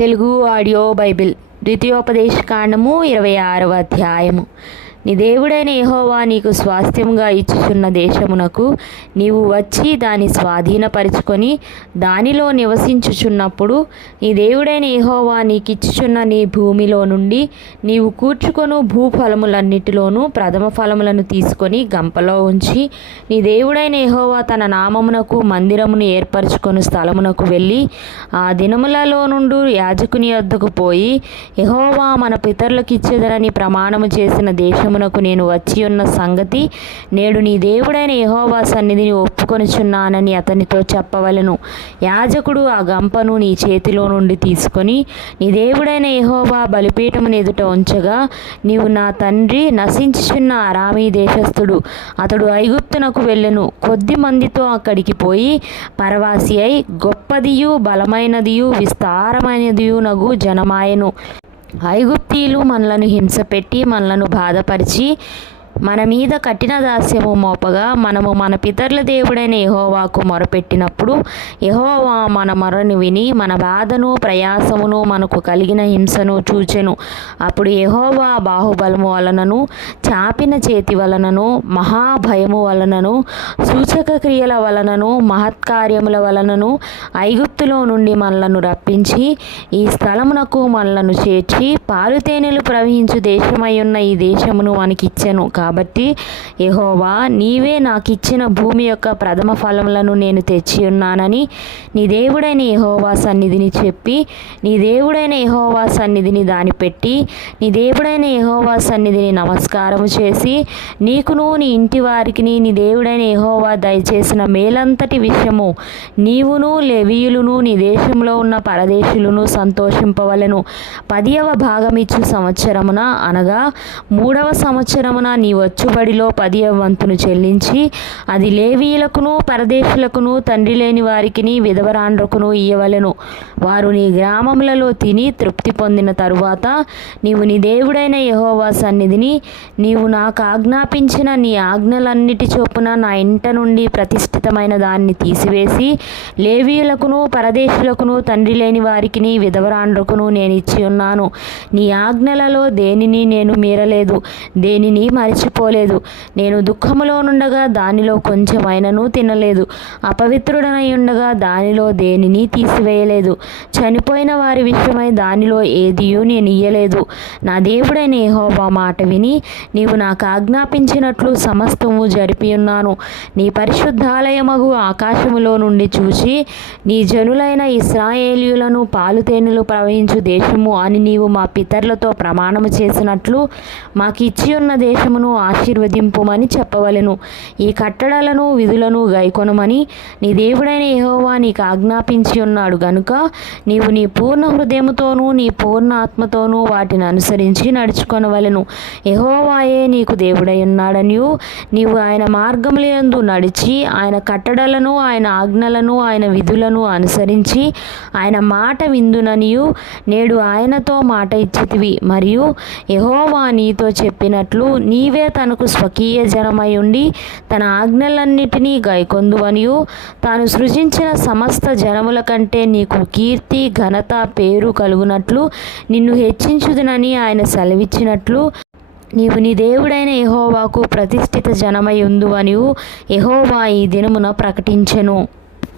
Telugu audio Bible ద్వితీయోపదేశకాండము 26వ అధ్యాయము. నీ దేవుడైన యెహోవా నీకు స్వాస్థ్యముగా ఇచ్చుచున్న దేశమునకు నీవు వచ్చి దాన్ని స్వాధీనపరుచుకొని దానిలో నివసించుచున్నప్పుడు నీ దేవుడైన యెహోవా నీకిచ్చుచున్న నీ భూమిలో నుండి నీవు కూర్చుకొను భూఫలములన్నిటిలోనూ ప్రథమ ఫలములను తీసుకొని గంపలో ఉంచి నీ దేవుడైన యెహోవా తన నామమునకు మందిరమును ఏర్పరచుకొని స్థలమునకు వెళ్ళి ఆ దినములలో నుండి యాజకుని వద్దకు పోయి యెహోవా మన పితరులకు ఇచ్చేదనని ప్రమాణము చేసిన దేశమునకు నేను వచ్చి ఉన్న సంగతి నేడు నీ దేవుడైన యెహోవా సన్నిధిని ఒప్పుకొనుచున్నానని అతనితో చెప్పవలెను. యాజకుడు ఆ గంపను నీ చేతిలో నుండి తీసుకొని నీ దేవుడైన యెహోవా బలిపీఠమును ఎదుట ఉంచగా నీవు నా తండ్రి నశించుచున్న అరామీ దేశస్థుడు అతడు ఐగుప్తునకు వెళ్ళెను. కొద్ది మందితో అక్కడికి పోయి పరవాసి అయి గొప్పదియు బలమైనదియు విస్తారమైనదియు నగు జనమాయెను. ఐగుప్తీయులు మనలను హింసపెట్టి మనలను బాధపరిచి మన మీద కఠిన దాస్యము మోపగా మనము మన పితరుల దేవుడైన యెహోవాకు మొరపెట్టినప్పుడు యెహోవా మన మొరను విని మన బాధను ప్రయాసమును మనకు కలిగిన హింసను చూచెను. అప్పుడు యెహోవా బాహుబలము వలనను చాపిన చేతి వలనను మహాభయము వలనను సూచక క్రియల వలనను మహత్కార్యముల వలనను ఐగుప్తులో నుండి మనలను రప్పించి ఈ స్థలమునకు మనలను చేర్చి పాలుతేనెలు ప్రవహించు దేశమై ఉన్న ఈ దేశమును మనకిచ్చెను. కాబట్టి యెహోవా నీవే నాకిచ్చిన భూమి యొక్క ప్రథమ ఫలములను నేను తెచ్చి ఉన్నానని నీ దేవుడైన యెహోవా సన్నిధిని చెప్పి నీ దేవుడైన యెహోవా సన్నిధిని దాని పెట్టి నీ దేవుడైన యెహోవా సన్నిధిని నమస్కారము చేసి నీకును నీ ఇంటి వారికి నీ దేవుడైన యెహోవా దయచేసిన మేలంతటి విషయము నీవును లేవీయులును నీ దేశంలో ఉన్న పరదేశులను సంతోషింపవలెను. 10వ భాగమిచ్చు సంవత్సరమున అనగా 3వ సంవత్సరమున నీ వచ్చుబడిలో 10వ వంతును చెల్లించి అది లేవీయులకును పరదేశులకును తండ్రి లేని వారికిని విధవరాండ్రకును ఇయ్యవలెను. వారు నీ గ్రామములలో తిని తృప్తి పొందిన తరువాత నీవు నీ దేవుడైన యెహోవా సన్నిధిని నీవు నాకు ఆజ్ఞాపించిన నీ ఆజ్ఞలన్నిటి చొప్పున నా ఇంట నుండి ప్రతిష్ఠితమైన దాన్ని తీసివేసి లేవీయులకును పరదేశులకును తండ్రి లేని వారికిని విధవరాండ్రకును నేను ఇచ్చి ఉన్నాను. నీ ఆజ్ఞలలో దేనిని నేను మీరలేదు, దేనిని మరిచిపోలేదు. నేను దుఃఖములో నుండగా దానిలో కొంచెమైనను తినలేదు, అపవిత్రుడనై ఉండగా దానిలో దేనిని తీసివేయలేదు. చనిపోయిన వారి విషయమై దానిలో ఏదియూ నేను ఇయ్యలేదు. నా దేవుడైన యెహోవా మాట విని నీవు నాకు ఆజ్ఞాపించినట్లు సమస్తము జరిపి ఉన్నాను. నీ పరిశుద్ధాలయమగు ఆకాశములో నుండి చూచి నీ జనులైన ఇశ్రాయేలీయులను పాలుతేనెలు ప్రవహించు దేశము అని నీవు మా పితరులతో ప్రమాణము చేసినట్లు మాకు ఇచ్చి ఉన్న దేశమును ఆశీర్వదింపుమని చెప్పవలెను. ఈ కట్టడలను విధులను గైకొనమని నీ దేవుడైన యెహోవా నీకు ఆజ్ఞాపించి ఉన్నాడు గనుక నీవు నీ పూర్ణ హృదయముతోనూ నీ పూర్ణ ఆత్మతోనూ వాటిని అనుసరించి నడుచుకొనవలెను. యెహోవాయే నీకు దేవుడై ఉన్నాడనియు నీవు ఆయన మార్గములందు నడిచి ఆయన కట్టడలను ఆయన ఆజ్ఞలను ఆయన విధులను అనుసరించి ఆయన మాట విందుననియు నేడు ఆయనతో మాట ఇచ్చితివి. మరియు యెహోవా నీతో చెప్పినట్లు నీవే తనకు స్వకీయ జనమై ఉండి తన ఆజ్ఞలన్నిటినీ గైకొందువనియు తాను సృజించిన సమస్త జనముల కంటే నీకు కీర్తి ఘనత పేరు కలుగునట్లు నిన్ను హెచ్చించుదునని ఆయన సెలవిచ్చినట్లు నీవు నీ దేవుడైన యెహోవాకు ప్రతిష్ఠిత జనమై ఉందువనియు యెహోవా ఈ దినమున ప్రకటించెను.